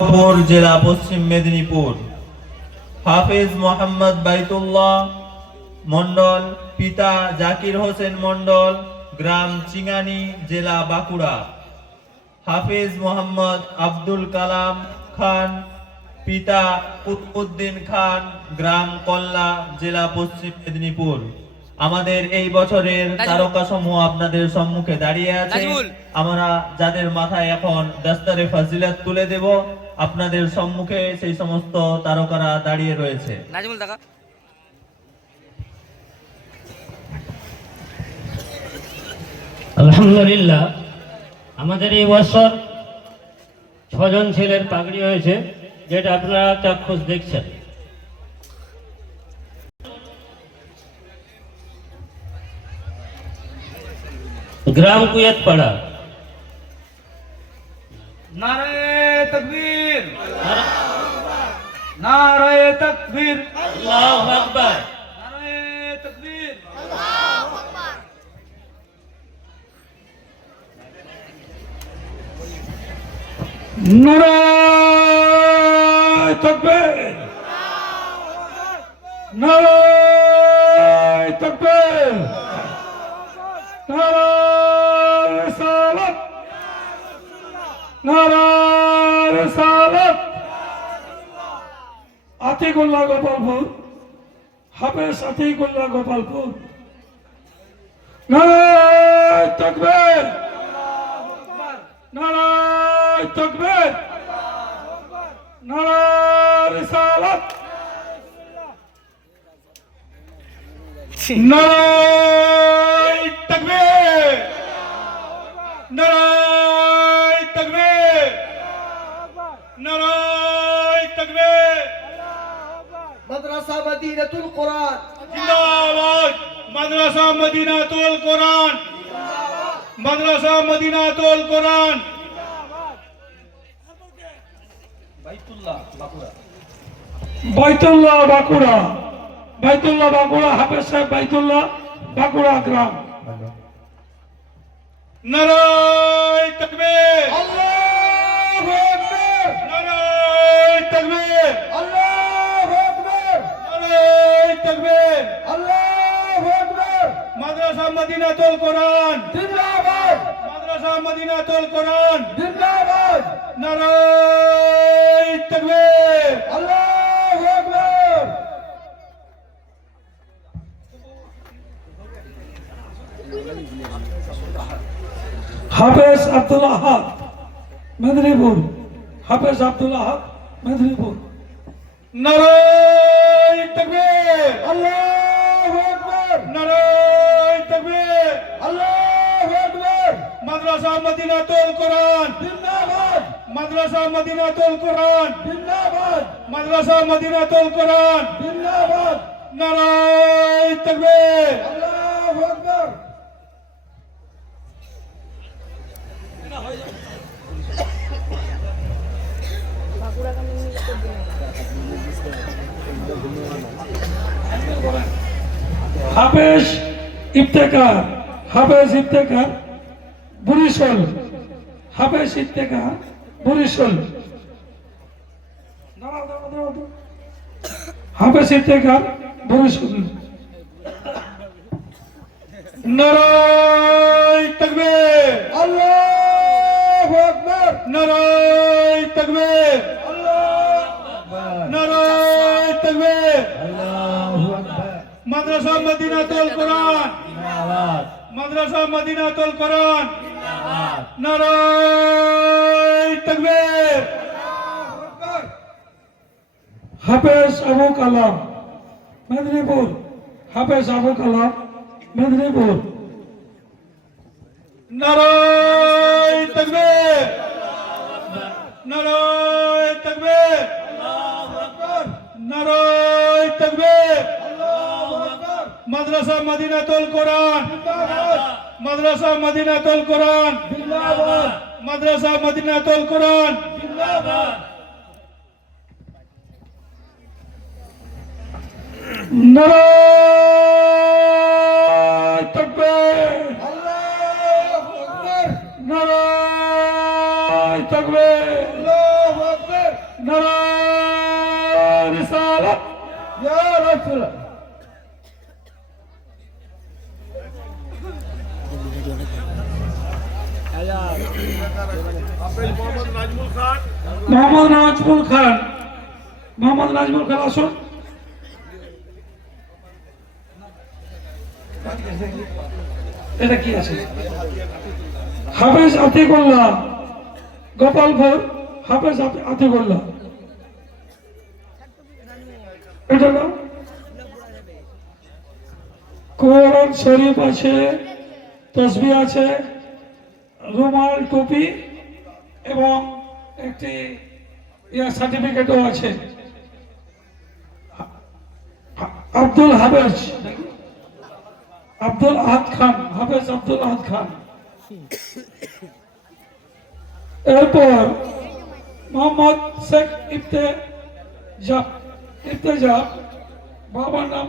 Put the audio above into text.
জেলা পশ্চিম মেদিনীপুর। হাফেজ মোহাম্মদ বাইতুল্লাহ মন্ডল, পিতা জাকির হোসেন মন্ডল, গ্রাম চিঙ্গানি, জেলা বাঁকুড়া। হাফেজ মোহাম্মদ আব্দুল কালাম খান, পিতা কুতুবউদ্দিন খান, গ্রাম কল্লা, জেলা পশ্চিম মেদিনীপুর। আমাদের এই বছরের তারকা সমূহ আপনাদের সম্মুখে দাঁড়িয়ে আছে। আমরা যাদের মাথায় এখন দাস্তারে ফাজিলাত তুলে দেব, আপনাদের সম্মুখে সেই সমস্ত তারকারা দাঁড়িয়ে রয়েছে। আলহামদুলিল্লাহ, আমাদের এই বছর 6 জন ছেলের পাগড়ি হয়েছে, যেটা আপনারা চাক্ষুষ দেখছেন। গ্রাম কুয়েতপাড়া। নারায়ে তাকবীর, নারায়ে তাকবীর, আল্লাহু আকবার, নারায়ে তাকবীর। নারায়ে তাকবীর, নারায়ে তাকবীর, নারায়ে রিসালাত, নারায়ে রিসালাত। আতিকুল্লাহ গোপালপুর, হাফেজ আতিকুল্লাহ গোপালপুর। নারায়ে তাকবীর, নারায়ে তাকবীর, নারায়ে রিসালাত, নারায়ে তাকবীর, নারায়ে তাকবীর, নারায়ে তাকবীর। মাদ্রাসা মদিনাতুল কোরআন জিন্দাবাদ, মাদ্রাসা মদিনাতুল কোরআন, মাদ্রাসা মদিনাতুল কোরআন। বাইতুল্লাহ বাঁকুড়া, বাইতুল্লাহ বাঁকুড়া, হাফেজ সাহেব বাইতুল্লাহ বাঁকুড়া গ্রাম। নারায়ে তাকবীর, আল্লাহু আকবার, নারায়ে তাকবীর, আল্লাহু আকবার, নারায়ে তাকবীর, আল্লাহু আকবার। মাদ্রাসা মদিনাতুল কোরআন জিন্দাবাদ, মাদ্রাসা মদিনাতুল কোরআন জিন্দাবাদ। নারায়ে তাকবীর, আল্লাহু আকবার। হাফেজ আব্দুল আহাদ মেদিনীপুর, হাফেজ আব্দুল আহাদ মেদিনীপুর। নারায়ে তাকবীর, আল্লাহু আকবার, নারায়ে তাকবীর, আল্লাহু আকবার। মাদ্রাসা মদিনাতুল কোরআন জিন্দাবাদ, মাদ্রাসা মদিনাতুল কোরআন জিন্দাবাদ, মাদ্রাসা মদিনাতুল কোরআন জিন্দাবাদ। নারায়ে তাকবীর, আল্লাহু আকবার। হাফেজ ইফতেখার, হাফেজ ইফতেখার বরিশাল, হাফেজ ইফতেখার বরিশাল। হাফেজ ইফতেখার বরিশাল। নারায়ে তাকবীর, আল্লাহু আকবার, নারায়ে তাকবীর, নারায়ে তাকবীর, আল্লাহু আকবার। মাদ্রাসা মদিনাতুল কোরআন জিন্দাবাদ, মাদ্রাসা মদিনাতুল কোরআন জিন্দাবাদ। নারায়ে তাকবীর, আল্লাহু আকবার। হাফেজ আবু কালাম মেদিনীপুর, হাফেজ আবু কালাম মেদিনীপুর। নারায়ে তাকবীর, নারায়ে তাকবীর, আল্লাহু আকবার, নারায়ে তাকবীর, আল্লাহু আকবার। মাদ্রাসা মদিনাতুল কোরআন জিন্দাবাদ, মাদ্রাসা মদিনাতুল কোরআন জিন্দাবাদ, মাদ্রাসা মদিনাতুল কোরআন জিন্দাবাদ। নারায়ে তাকবীর, আল্লাহু আকবার, নারায়ে তাকবীর, আল্লাহু আকবার। আল্লাহ ইয়া রাসূল মোহাম্মদ নাজমুল খান। মোহাম্মদ নাজমুল খান আসুন। এটা কি আছে? হাফেজ আতিকুল্লাহ, গোপালপুর। হাফেজ আতিকুল্লাহ, এটা না? কোরআন শরীফ আছে, তসবিহ আছে, রুমাল, টুপি এবং একটি সার্টিফিকেটও আছে। আব্দুল হাফেজ, আব্দুল আহাদ খান, হাফেজ আব্দুল আহাদ খান। এরপর মোহাম্মদ শেখ ইফতেজাব, বাবার নাম